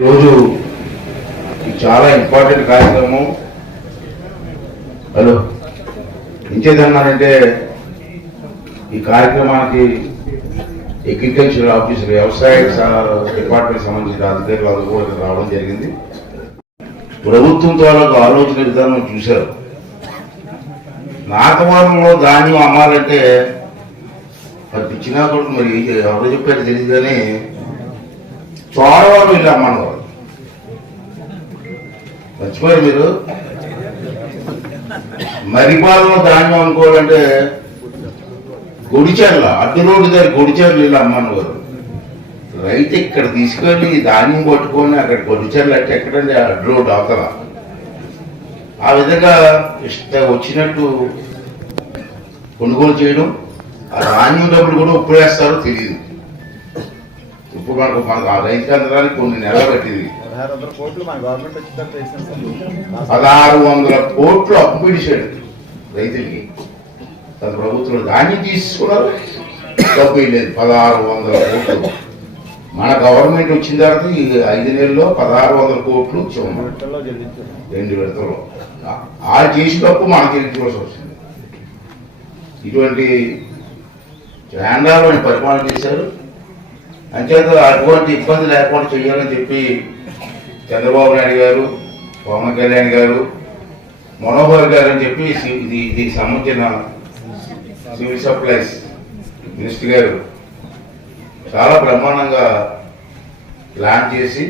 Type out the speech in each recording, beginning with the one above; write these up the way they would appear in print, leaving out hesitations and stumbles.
రోజు చాలా ఇంపార్టెంట్ కార్యక్రమం. హలో ఇంచేదన్నానంటే ఈ కార్యక్రమానికి అగ్రికల్చర్ ఆఫీసర్ వ్యవసాయ డిపార్ట్మెంట్ సంబంధించిన అధికారులు అందరూ కూడా రావడం జరిగింది. ప్రభుత్వం తాలూకు ఆలోచన విధానం చూశారు. నాటవారంలో ధాన్యం అమ్మాలంటే మరి పిచ్చినా కూడా మరి ఎవరు చెప్పారు తెలియదు, కానీ చోడవారు ఇలా అమ్మన్నారు. మర్చిపోయారు మీరు? మరిపాలలో ధాన్యం అనుకోవాలంటే గుడిచెర్ల అడ్డు రోడ్డు దగ్గర గుడిచెర్లు ఇలా అమ్మన్నారు. రైతు ఇక్కడ తీసుకెళ్ళి ధాన్యం పట్టుకొని అక్కడ గుడిచెర్లు అంటే ఎక్కడండి అడ్డు రోడ్డు అవతల. ఆ విధంగా వచ్చినట్టు కొనుగోలు చేయడం, ఆ ధాన్యం డబ్బులు కూడా ఉప్పుడేస్తారో తెలియదు. ఇప్పుడు మనకు ఆ రైతుకి అందడానికి కొన్ని నెలలు పట్టింది. 1600 కోట్లు అప్పు పిడిచాడు రైతులకి. తన ప్రభుత్వం ధాన్యం తీసుకున్నారు, డబ్బు లేదు. 1600 కోట్లు మన గవర్నమెంట్ వచ్చిన తర్వాత ఈ 5 నెలల్లో 1600 కోట్లు 2 విడతల్లో వాళ్ళు చేసినప్పుడు మనకి ఎదుర్కోవాల్సి వస్తుంది. ఇటువంటి కేంద్రాలను పరిపాలన చేశారు. అంచేత అటువంటి ఇబ్బంది లేకుండా చేయాలని చెప్పి చంద్రబాబు నాయుడు గారు, పవన్ కళ్యాణ్ గారు, మనోహర్ గారు అని చెప్పి దీనికి సంబంధించిన సివిల్ సప్లైస్ మినిస్టర్ గారు చాలా బ్రహ్మాండంగా ప్లాన్ చేసి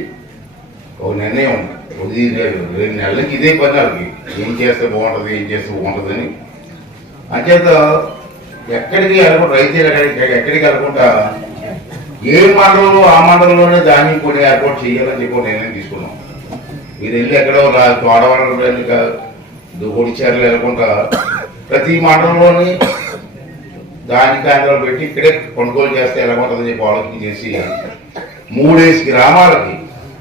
ఒక నిర్ణయం 2 నెలలకి ఇదే పని వాళ్ళకి ఏం చేస్తే బాగుంటుంది, ఏం చేస్తే బాగుంటుందని. అంచేత ఎక్కడికి వెళ్ళకుండా రైతులు ఎక్కడికి వెళ్ళకుండా ఏ మండలంలో ఆ మండలంలోనే ధాన్యం కొని ఏర్పాటు చేయాలని చెప్పి నిర్ణయం తీసుకున్నాం. మీరు వెళ్ళి ఎక్కడో తోడవరం గుడిచేరలు వెళ్ళకుండా ప్రతి మండలంలోని ధాన్య కేంద్రాలు పెట్టి ఇక్కడే కొనుగోలు చేస్తే ఎలా ఉంటుందని చెప్పి ఆలోచన చేసి 3 గ్రామాలకి,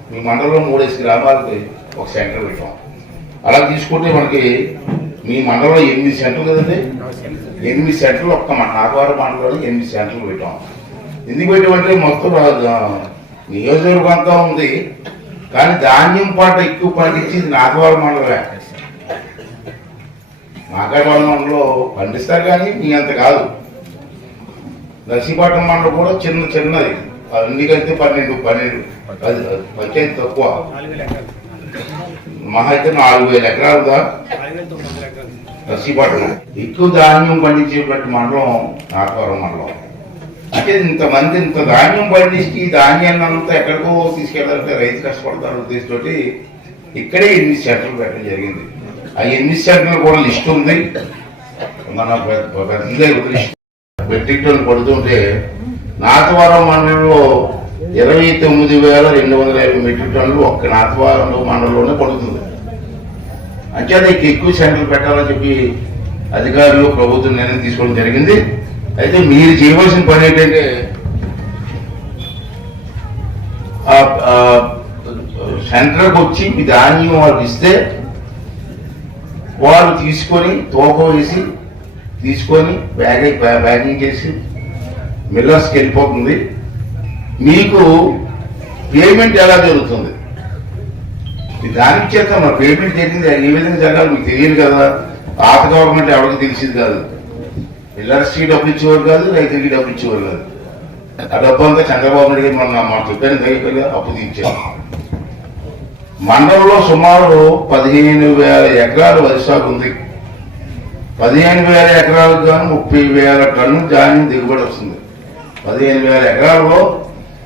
మీ మండలంలో 3 గ్రామాలకి ఒక సెంటర్ పెట్టాం. అలా తీసుకుంటే మనకి మీ మండలంలో 8 సెంటర్లు కదండి, 8 సెంటర్లు ఒక్క నాగవారం మండలంలో 8 సెంటర్లు పెట్టాం. ఎందుకు పెట్టామంటే మొత్తం నియోజకవర్గం అంతా ఉంది, కానీ ధాన్యం పంట ఎక్కువ పండించింది నాగవారం మండలమే. నాగవారం మండలంలో పండిస్తారు కానీ మీ అంత కాదు. నర్సీపట్నం మండలం కూడా చిన్నది, అన్నికంటే 12 పంచాయతీ తక్కువ. మహా అయితే 4000 ఎకరాలుగా నర్సీపట్నం. ఎక్కువ ధాన్యం పండించేటువంటి మండలం నాగవారం మండలం. అంటే ఇంతమంది ఇంత ధాన్యం పండించి ధాన్యాన్ని అంతా ఎక్కడికో తీసుకెళ్లాలంటే రైతు కష్టపడతారు ఉద్దేశంతో ఇక్కడే 8 సెంటర్లు పెట్టడం జరిగింది. ఆ 8 సెంటర్లు కూడా లిస్ట్ ఉంది. మన పెట్టిటోళ్ళు పడుతుంటే నాగవారం మండలంలో 29,250 మెట్రిక్ టన్నులు ఒక్క నాగవారం మండలంలోనే పడుతుంది. అంటే అది ఎక్కువ సెంటర్లు పెట్టాలని చెప్పి అధికారులు ప్రభుత్వం నిర్ణయం తీసుకోవడం జరిగింది. అయితే మీరు చేయవలసిన పని ఏంటంటే సెంటర్కి వచ్చి మీ ధాన్యం వాళ్ళకి ఇస్తే వాళ్ళు తీసుకొని తోక వేసి తీసుకొని బ్యాగింగ్ చేసి మిల్లర్స్కి వెళ్ళిపోతుంది. మీకు పేమెంట్ ఎలా జరుగుతుంది? దానికి చేత మన పేమెంట్ జరిగింది ఏ విధంగా జరగాలి మీకు తెలియదు కదా. పాత గవర్నమెంట్ ఎవరికి తెలిసింది కాదు. మిల్లర్స్కి డబ్బులు ఇచ్చేవారు కాదు, రైతులకి డబ్బులు ఇచ్చేవారు కాదు. ఆ డబ్బు అంతా చంద్రబాబు నాయుడు గారు మన చెప్పాను దగ్గర అప్పు తీర్చారు. మండలంలో సుమారు 15,000 ఎకరాలు వరి సాగు ఉంది. 15,000 ఎకరాలకు గాను 30,000 టన్నులు ధాన్యం దిగుబడి వస్తుంది. 15,000 ఎకరాల్లో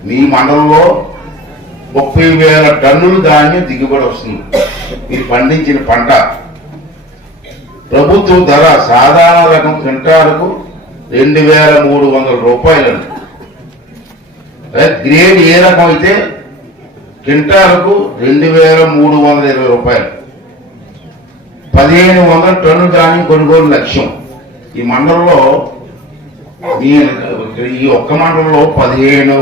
మీ మండలంలో 30,000 టన్నులు ధాన్యం దిగుబడి వస్తుంది. మీరు పండించిన పంట ప్రభుత్వ ధర సాధారణ రకం క్వింటాలకు 2,300 రూపాయలు. గ్రేడ్ ఏ రకం అయితే క్వింటాలకు 2,320 రూపాయలు. 1,500 టన్నుల ధాన్యం కొనుగోలు లక్ష్యం. ఈ మండలంలో ఈ ఒక్క మండలంలో 15,000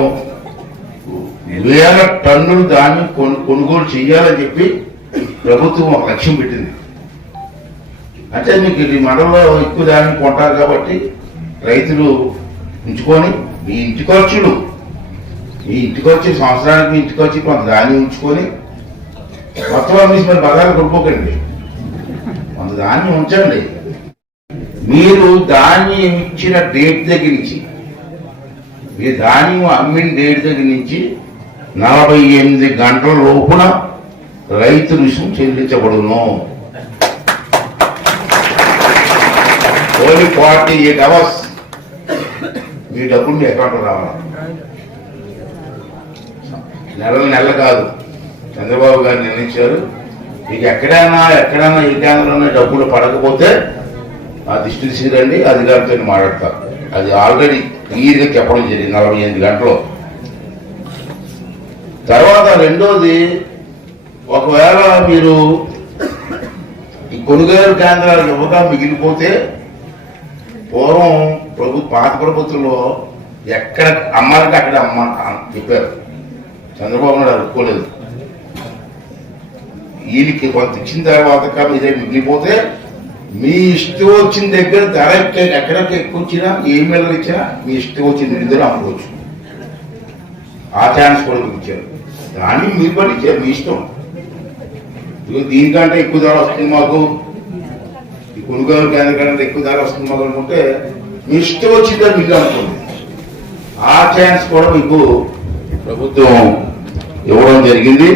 టన్నుల ధాన్యం కొనుగోలు చేయాలని చెప్పి ప్రభుత్వం ఒక లక్ష్యం పెట్టింది. అంటే మీకు ఈ మండలంలో ఎక్కువ ధాన్యం కొంటారు కాబట్టి రైతులు ఉంచుకొని మీ ఇంటి ఖర్చులు మీ ఇంటికి వచ్చి సంవత్సరానికి మీ ఇంటికి వచ్చి కొంత ధాన్యం ఉంచుకొని మొత్తం అమ్మేసి మరి బజార్లు కొనుక్కోకండి, కొంత ధాన్యం ఉంచండి. మీరు ధాన్యం ఇచ్చిన డేట్ దగ్గర నుంచి, మీరు ధాన్యం అమ్మిన డేట్ దగ్గర నుంచి 48 గంటల లోపున రైతు రుసుము చెల్లించబడును. ఓన్లీ 48 అవర్స్ మీ డబ్బులు మీ అకౌంట్లో రావాలి. నెల కాదు, చంద్రబాబు గారు నిర్ణయించారు. మీకు ఎక్కడైనా ఏ కేంద్రంలో డబ్బులు పడకపోతే ఆ దృష్టి తీసుకురండి, అధికారులతో మాట్లాడతారు. అది ఆల్రెడీ క్లియర్గా చెప్పడం జరిగింది 48 గంటలు. తర్వాత రెండోది, ఒకవేళ మీరు ఈ కొనుగోలు కేంద్రాలకు ఇవ్వగా మిగిలిపోతే, పూర్వం పాత ప్రభుత్వంలో ఎక్కడ అమ్మాలంటే అక్కడ అమ్మ చెప్పారు. చంద్రబాబు నాయుడు అనుకోలేదు. వీళ్ళకి కొంత ఇచ్చిన తర్వాత మీదే మిగిలిపోతే మీ ఇష్టం వచ్చిన దగ్గర ధర ఎక్కడికి ఎక్కువ వచ్చినా ఏ మిల్లర్ ఇచ్చినా మీ ఇష్టం వచ్చిన నిధులు అమ్ముకోవచ్చు. ఆ ఛాన్స్ కూడా మీకు ఇచ్చారు. దాన్ని మీరు పని ఇచ్చారు, మీ ఇష్టం. దీనికంటే ఎక్కువ ధర వస్తుంది మాకు, ఈ కొనుగోలు కేంద్రం కంటే ఎక్కువ ధర వస్తుంది మాకు అనుకుంటే మీ ఇష్టం వచ్చిందని మీకు అనుకోండి. ఆ ఛాన్స్ కూడా మీకు ప్రభుత్వం ఇవ్వడం జరిగింది.